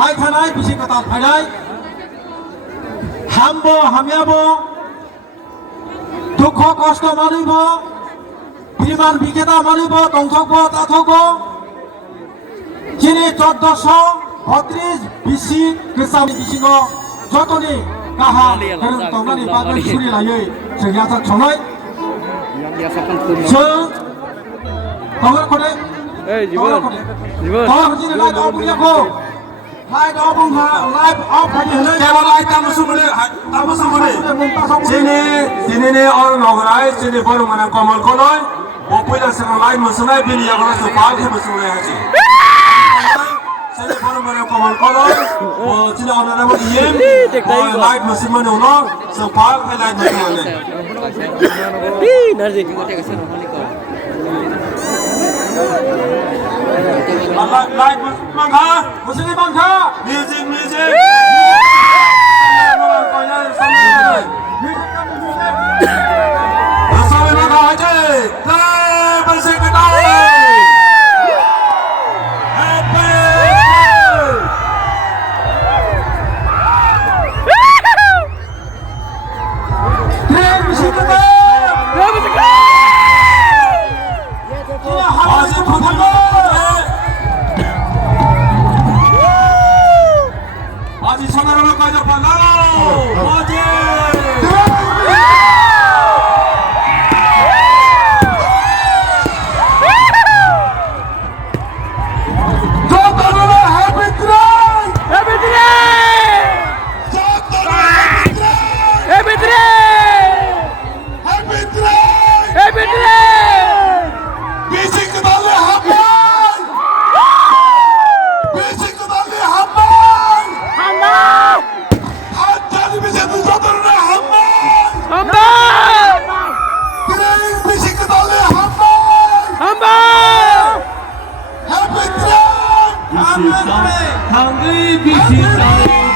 लायखानाय बिसिकता फायनाय हामबो हामियाबो दुख कष्ट मानिबो बिमान बिखेता मानिबो दंथकबो ताथकबो जिनि 1432 बिसि गोसानि बिसिङाव जतनि गाहाम धोरोम तंनानै बागै सुरिलायै जों याथार संनाय जों तंगर खने জীবন तंगर हजिनि लाइट अफ बुलियाखौ लाइट अफ बुंहा लाइट अफ फायदि होनो केवल लाइट तामुसु मोने दिनैनि अर नगराय जोंनि बर' माने कमल कलय बपैला सिगां लाइट मोसुनाय बिलियागला सुपाल हे मोसुनाय हाजि जोंनि बर' माने कमल कलय जोंनि अनराबो इएम लाइट मोसुमान उनाव सुपाल हे लाइट मोसुनाय नारजि लाइट मोसुमांखा मुसुलि बांखा म्यूजिक 아직 전화로까지 발라로 어제 한글 비시다